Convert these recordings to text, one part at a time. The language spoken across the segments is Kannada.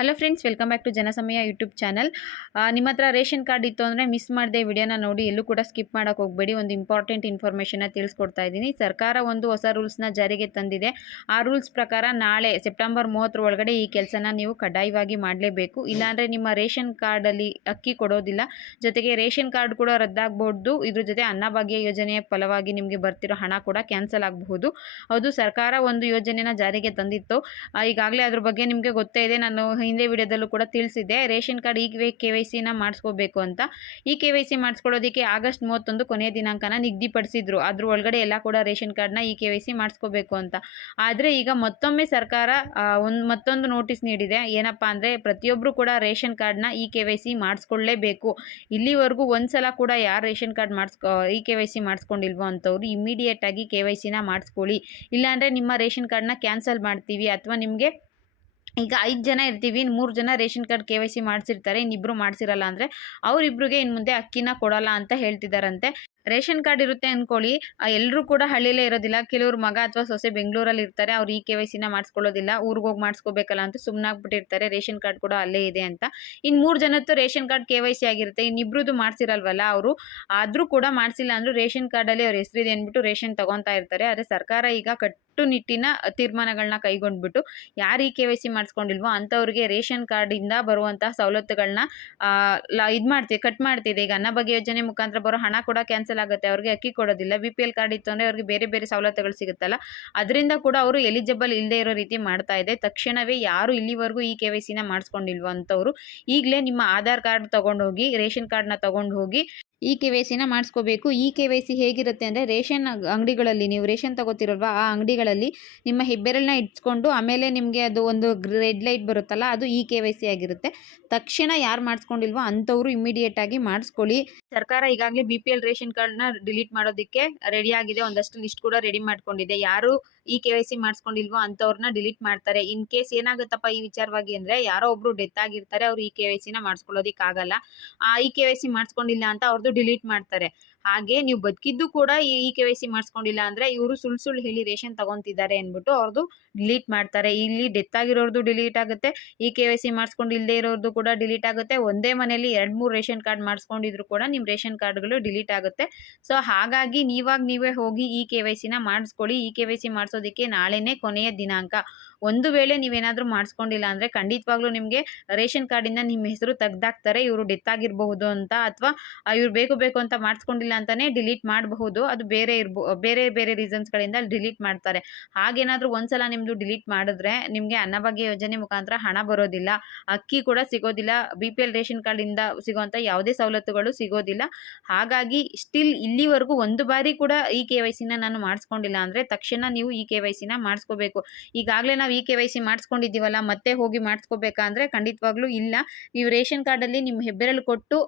Hello friends, welcome back to Janasamaya YouTube channel. ನಿಮ್ಮ ಹತ್ರ ರೇಷನ್ ಕಾರ್ಡ್ ಇತ್ತು ಅಂದರೆ ಮಿಸ್ ಮಾಡದೆ ವಿಡಿಯೋನ ನೋಡಿ, ಎಲ್ಲೂ ಕೂಡ ಸ್ಕಿಪ್ ಮಾಡೋಕೆ ಹೋಗಬೇಡಿ. ಒಂದು ಇಂಪಾರ್ಟೆಂಟ್ ಇನ್ಫಾರ್ಮೇಷನ್ನ ತಿಳಿಸ್ಕೊಡ್ತಾ ಇದ್ದೀನಿ. ಸರ್ಕಾರ ಒಂದು ಹೊಸ ರೂಲ್ಸ್ನ ಜಾರಿಗೆ ತಂದಿದೆ. ಆ ರೂಲ್ಸ್ ಪ್ರಕಾರ ನಾಳೆ ಸೆಪ್ಟೆಂಬರ್ 30 ಒಳಗಡೆ ಈ ಕೆಲಸನ ನೀವು ಕಡ್ಡಾಯವಾಗಿ ಮಾಡಲೇಬೇಕು. ಇಲ್ಲಾಂದರೆ ನಿಮ್ಮ ರೇಷನ್ ಕಾರ್ಡಲ್ಲಿ ಅಕ್ಕಿ ಕೊಡೋದಿಲ್ಲ, ಜೊತೆಗೆ ರೇಷನ್ ಕಾರ್ಡ್ ಕೂಡ ರದ್ದಾಗಬಹುದು. ಇದ್ರ ಜೊತೆ ಅನ್ನಭಾಗ್ಯ ಯೋಜನೆಯ ಫಲವಾಗಿ ನಿಮಗೆ ಬರ್ತಿರೋ ಹಣ ಕೂಡ ಕ್ಯಾನ್ಸಲ್ ಆಗಬಹುದು. ಹೌದು, ಸರ್ಕಾರ ಒಂದು ಯೋಜನೆನ ಜಾರಿಗೆ ತಂದಿತ್ತು. ಈಗಾಗಲೇ ಅದ್ರ ಬಗ್ಗೆ ನಿಮಗೆ ಗೊತ್ತೇ ಇದೆ. ನಾನು ಹಿಂದೆ ವಿಡಿಯೋದಲ್ಲೂ ಕೂಡ ತಿಳಿಸಿದ್ದೆ, ರೇಷನ್ ಕಾರ್ಡ್ KYC ಮಾಡಿಸ್ಕೋಬೇಕು ಅಂತ. ಈ KYC ಮಾಡಿಸ್ಕೊಳ್ಳೋದಕ್ಕೆ ಆಗಸ್ಟ್ 31 ಕೊನೆಯ ದಿನಾಂಕನ ನಿಗದಿಪಡಿಸಿದ್ರು. ಅದ್ರ ಒಳಗಡೆ ಎಲ್ಲ ಕೂಡ ರೇಷನ್ ಕಾರ್ಡ್ನ KYC ಮಾಡಿಸ್ಕೋಬೇಕು ಅಂತ. ಆದರೆ ಈಗ ಮತ್ತೊಮ್ಮೆ ಸರ್ಕಾರ ಮತ್ತೊಂದು ನೋಟಿಸ್ ನೀಡಿದೆ. ಏನಪ್ಪ ಅಂದರೆ, ಪ್ರತಿಯೊಬ್ಬರು ಕೂಡ ರೇಷನ್ ಕಾರ್ಡ್ನ KYC ಮಾಡಿಸ್ಕೊಳ್ಳೇಬೇಕು. ಇಲ್ಲಿವರೆಗೂ ಒಂದ್ಸಲ ಕೂಡ ಯಾರು ರೇಷನ್ ಕಾರ್ಡ್ KYC ಮಾಡಿಸ್ಕೊಂಡಿಲ್ವೋ ಅಂಥವ್ರು ಇಮಿಡಿಯೇಟ್ ಆಗಿ KYCನ ಮಾಡಿಸ್ಕೊಳ್ಳಿ. ಇಲ್ಲಾಂದರೆ ನಿಮ್ಮ ರೇಷನ್ ಕಾರ್ಡ್ನ ಕ್ಯಾನ್ಸಲ್ ಮಾಡ್ತೀವಿ. ಅಥವಾ ನಿಮಗೆ ಈಗ 5 ಜನ ಇರ್ತೀವಿ, 3 ಜನ ರೇಷನ್ ಕಾರ್ಡ್ KYC ಮಾಡಿಸಿರ್ತಾರೆ, ಇನ್ನಿಬ್ಬರು ಮಾಡಿಸಿರಲ್ಲ ಅಂದರೆ ಅವರಿಬ್ಬರಿಗೆ ಇನ್ನು ಮುಂದೆ ಅಕ್ಕಿನ ಕೊಡಲ್ಲ ಅಂತ ಹೇಳ್ತಿದ್ದಾರಂತೆ. ರೇಷನ್ ಕಾರ್ಡ್ ಇರುತ್ತೆ ಅಂದ್ಕೊಳ್ಳಿ, ಎಲ್ಲರೂ ಕೂಡ ಹಳ್ಳಿಲೇ ಇರೋದಿಲ್ಲ. ಕೆಲವ್ರ ಮಗ ಅಥವಾ ಸೊಸೆ ಬೆಂಗಳೂರಲ್ಲಿ ಇರ್ತಾರೆ, ಅವ್ರು KYCನ ಮಾಡಿಸ್ಕೊಳ್ಳೋದಿಲ್ಲ, ಊರಿಗೆ ಹೋಗಿ ಮಾಡಿಸ್ಕೋಬೇಕಲ್ಲ ಅಂತ ಸುಮ್ಮನಾಗ್ಬಿಟ್ಟಿರ್ತಾರೆ. ರೇಷನ್ ಕಾರ್ಡ್ ಕೂಡ ಅಲ್ಲೇ ಇದೆ ಅಂತ. ಇನ್ನು 3 ಜನದ್ದು ರೇಷನ್ ಕಾರ್ಡ್ KYC ಆಗಿರುತ್ತೆ, ಇನ್ನಿಬ್ರದ್ದು ಮಾಡಿಸಿರಲ್ವಲ್ಲ ಅವರು. ಆದರೂ ಕೂಡ ಮಾಡಿಸಿಲ್ಲ ಅಂದರೂ ರೇಷನ್ ಕಾರ್ಡಲ್ಲಿ ಅವ್ರ ಹೆಸರಿದೆ ಅಂದ್ಬಿಟ್ಟು ರೇಷನ್ ತಗೊತಾ ಇರ್ತಾರೆ. ಆದರೆ ಸರ್ಕಾರ ಈಗ ಕಟ್ಟುನಿಟ್ಟಿನ ತೀರ್ಮಾನಗಳನ್ನ ಕೈಗೊಂಡ್ಬಿಟ್ಟು ಯಾರು KYC ಮಾಡಿಸ್ಕೊಂಡಿಲ್ವೋ ಅಂಥವ್ರಿಗೆ ರೇಷನ್ ಕಾರ್ಡಿಂದ ಬರುವಂತಹ ಸವಲತ್ತುಗಳನ್ನ ಕಟ್ ಮಾಡ್ತಿದೆ. ಈಗ ಅನ್ನಭಾಗ್ಯ ಯೋಜನೆ ಮುಖಾಂತರ ಬರೋ ಹಣ ಕೂಡ ಕ್ಯಾನ್ಸಲ್ ಆಗುತ್ತೆ, ಅವ್ರಿಗೆ ಅಕ್ಕಿ ಕೊಡೋದಿಲ್ಲ. BPL ಕಾರ್ಡ್ ಇತ್ತು ಅಂದರೆ ಅವ್ರಿಗೆ ಬೇರೆ ಬೇರೆ ಸವಲತ್ತುಗಳು ಸಿಗುತ್ತಲ್ಲ, ಅದರಿಂದ ಕೂಡ ಅವರು ಎಲಿಜಿಬಲ್ ಇಲ್ಲದೆ ಇರೋ ರೀತಿ ಮಾಡ್ತಾ ಇದೆ. ತಕ್ಷಣವೇ ಯಾರು ಇಲ್ಲಿವರೆಗೂ KYCನ ಮಾಡಿಸ್ಕೊಂಡಿಲ್ವೋ ಅಂಥವ್ರು ಈಗಲೇ ನಿಮ್ಮ ಆಧಾರ್ ಕಾರ್ಡ್ ತೊಗೊಂಡೋಗಿ, ರೇಷನ್ ಕಾರ್ಡ್ನ ತೊಗೊಂಡು ಹೋಗಿ KYCನ ಮಾಡಿಸ್ಕೋಬೇಕು. KYC ಹೇಗಿರುತ್ತೆ ಅಂದರೆ, ರೇಷನ್ ಅಂಗಡಿಗಳಲ್ಲಿ ನೀವು ರೇಷನ್ ತಗೋತಿರಲ್ವ, ಆ ಅಂಗಡಿಗಳಲ್ಲಿ ನಿಮ್ಮ ಹೆಬ್ಬೆರಳನ್ನ ಇಟ್ಸ್ಕೊಂಡು ಆಮೇಲೆ ನಿಮಗೆ ಅದು ಒಂದು ರೆಡ್ ಲೈಟ್ ಬರುತ್ತಲ್ಲ, ಅದು KYC ಆಗಿರುತ್ತೆ. ತಕ್ಷಣ ಯಾರು ಮಾಡಿಸ್ಕೊಂಡಿಲ್ವೋ ಅಂಥವ್ರು ಇಮಿಡಿಯೇಟ್ ಆಗಿ ಮಾಡಿಸ್ಕೊಳ್ಳಿ. ಸರ್ಕಾರ ಈಗಾಗಲೇ BPL ರೇಷನ್ ಕಾರ್ಡ್ನ ಡಿಲೀಟ್ ಮಾಡೋದಕ್ಕೆ ರೆಡಿ ಆಗಿದೆ. ಒಂದಷ್ಟು ಲಿಸ್ಟ್ ಕೂಡ ರೆಡಿ ಮಾಡ್ಕೊಂಡಿದೆ. ಯಾರು KYC ಮಾಡಿಸ್ಕೊಂಡಿಲ್ವೋ ಅಂಥವ್ರನ್ನ ಡಿಲೀಟ್ ಮಾಡ್ತಾರೆ. ಇನ್ ಕೇಸ್ ಏನಾಗುತ್ತಪ್ಪ ಈ ವಿಚಾರವಾಗಿ ಅಂದರೆ, ಯಾರೋ ಒಬ್ರು ಡೆತ್ ಆಗಿರ್ತಾರೆ, ಅವ್ರು KYCನ ಮಾಡಿಸ್ಕೊಳ್ಳೋದಕ್ಕಾಗಲ್ಲ. KYC ಮಾಡಿಸ್ಕೊಂಡಿಲ್ಲ ಅಂತ ಅವ್ರದ್ದು ಡಿಲೀಟ್ ಮಾಡ್ತಾರೆ. ಹಾಗೆ ನೀವು ಬದುಕಿದ್ದು ಕೂಡ KYC ಮಾಡಿಸ್ಕೊಂಡಿಲ್ಲ ಅಂದರೆ ಇವರು ಸುಳ್ಳು ಹೇಳಿ ರೇಷನ್ ತಗೊಂತಿದ್ದಾರೆ ಅಂದ್ಬಿಟ್ಟು ಅವ್ರದ್ದು ಡಿಲೀಟ್ ಮಾಡ್ತಾರೆ. ಇಲ್ಲಿ ಡೆತ್ ಆಗಿರೋರ್ದು ಡಿಲೀಟ್ ಆಗುತ್ತೆ, KYC ಮಾಡಿಸ್ಕೊಂಡಿಲ್ಲದೆ ಇರೋರ್ದು ಕೂಡ ಡಿಲೀಟ್ ಆಗುತ್ತೆ. ಒಂದೇ ಮನೆಯಲ್ಲಿ 2-3 ರೇಷನ್ ಕಾರ್ಡ್ ಮಾಡಿಸ್ಕೊಂಡಿದ್ರು ಕೂಡ ನಿಮ್ಮ ರೇಷನ್ ಕಾರ್ಡ್ಗಳು ಡಿಲೀಟ್ ಆಗುತ್ತೆ. ಸೊ ಹಾಗಾಗಿ ನೀವೇ ಹೋಗಿ KYCನ ಮಾಡಿಸ್ಕೊಳ್ಳಿ. KYC ಮಾಡಿಸೋದಕ್ಕೆ ನಾಳೆನೇ ಕೊನೆಯ ದಿನಾಂಕ. ಒಂದು ವೇಳೆ ನೀವೇನಾದರೂ ಮಾಡಿಸ್ಕೊಂಡಿಲ್ಲ ಅಂದರೆ ಖಂಡಿತವಾಗ್ಲೂ ನಿಮಗೆ ರೇಷನ್ ಕಾರ್ಡಿಂದ ನಿಮ್ಮ ಹೆಸರು ತೆಗ್ದಾಕ್ತಾರೆ. ಇವರು ಡೆತ್ ಆಗಿರಬಹುದು ಅಂತ, ಅಥವಾ ಇವ್ರು ಬೇಕು ಅಂತ ಮಾಡಿಸ್ಕೊಂಡಿಲ್ಲ ಅಂತಾನೆ ಡಿಲೀಟ್ ಮಾಡಬಹುದು. ಅದು ಬೇರೆ ಬೇರೆ ರೀಸನ್ಸ್ಗಳಿಂದ ಡಿಲೀಟ್ ಮಾಡ್ತಾರೆ. ಹಾಗೇನಾದರೂ ಒಂದ್ಸಲ ನಿಮ್ಮದು ಡಿಲೀಟ್ ಮಾಡಿದ್ರೆ ನಿಮಗೆ ಅನ್ನಭಾಗ್ಯ ಯೋಜನೆ ಮುಖಾಂತರ ಹಣ ಬರೋದಿಲ್ಲ, ಅಕ್ಕಿ ಕೂಡ ಸಿಗೋದಿಲ್ಲ, BPL ರೇಷನ್ ಕಾರ್ಡಿಂದ ಸಿಗೋಂಥ ಯಾವುದೇ ಸವಲತ್ತುಗಳು ಸಿಗೋದಿಲ್ಲ. ಹಾಗಾಗಿ ಸ್ಟಿಲ್ ಇಲ್ಲಿವರೆಗೂ ಒಂದು ಬಾರಿ ಕೂಡ KYCನ ನಾನು ಮಾಡಿಸ್ಕೊಂಡಿಲ್ಲ ಅಂದರೆ ತಕ್ಷಣ ನೀವು KYCನ ಮಾಡಿಸ್ಕೋಬೇಕು. ಈಗಾಗಲೇ ನಾವು KYC ಮಾಡಿಸ್ಕೊಂಡಿದ್ದೀವಲ್ಲ, ಮತ್ತೆ ಹೋಗಿ ಮಾಡಿಸ್ಕೋಬೇಕಾ ಅಂದರೆ ಖಂಡಿತವಾಗ್ಲೂ ಇಲ್ಲ. ನೀವು ರೇಷನ್ ಕಾರ್ಡಲ್ಲಿ ನಿಮ್ಮ ಹೆಬ್ಬೆರಳು ಕೊಟ್ಟು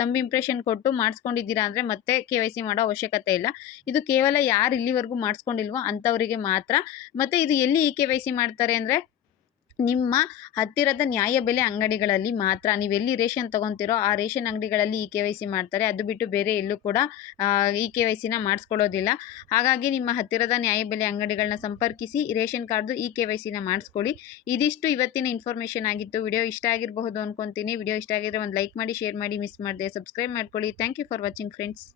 ತಂಬ್ ಇಂಪ್ರೆಷನ್ ಕೊಟ್ಟು ಮಾಡಿಸ್ಕೊಂಡಿದ್ದೀರಾ ಅಂದರೆ ಮತ್ತೆ KYC ಮಾಡೋ ಅವಶ್ಯಕತೆ ಇಲ್ಲ. ಇದು ಕೇವಲ ಯಾರು ಇಲ್ಲಿವರೆಗೂ ಮಾಡಿಸ್ಕೊಂಡಿಲ್ವೋ ಅಂಥವರಿಗೆ ಮಾತ್ರ. ಮತ್ತು ಇದು ಎಲ್ಲಿ KYC ಮಾಡ್ತಾರೆ ಅಂದರೆ, ನಿಮ್ಮ ಹತ್ತಿರದ ನ್ಯಾಯಬೆಲೆ ಅಂಗಡಿಗಳಲ್ಲಿ ಮಾತ್ರ. ನೀವೆಲ್ಲಿ ರೇಷನ್ ತಗೊತಿರೋ ಆ ರೇಷನ್ ಅಂಗಡಿಗಳಲ್ಲಿ KYC ಮಾಡ್ತಾರೆ. ಅದು ಬಿಟ್ಟು ಬೇರೆ ಎಲ್ಲೂ ಕೂಡ KYCನ ಮಾಡಿಸ್ಕೊಳ್ಳೋದಿಲ್ಲ. ಹಾಗಾಗಿ ನಿಮ್ಮ ಹತ್ತಿರದ ನ್ಯಾಯಬೆಲೆ ಅಂಗಡಿಗಳನ್ನ ಸಂಪರ್ಕಿಸಿ ರೇಷನ್ ಕಾರ್ಡ್ದು KYCನ ಮಾಡಿಸ್ಕೊಳ್ಳಿ. ಇದಿಷ್ಟು ಇವತ್ತಿನ ಇನ್ಫಾರ್ಮೇಷನ್ ಆಗಿತ್ತು. ವಿಡಿಯೋ ಇಷ್ಟ ಆಗಿರಬಹುದು ಅಂದ್ಕೊತೀನಿ. ವಿಡಿಯೋ ಇಷ್ಟ ಆಗಿದ್ರೆ ಒಂದು ಲೈಕ್ ಮಾಡಿ, ಶೇರ್ ಮಾಡಿ, ಮಿಸ್ ಮಾಡದೆ ಸಬ್ಸ್ಕ್ರೈಬ್ ಮಾಡ್ಕೊಳ್ಳಿ. Thank you for watching friends.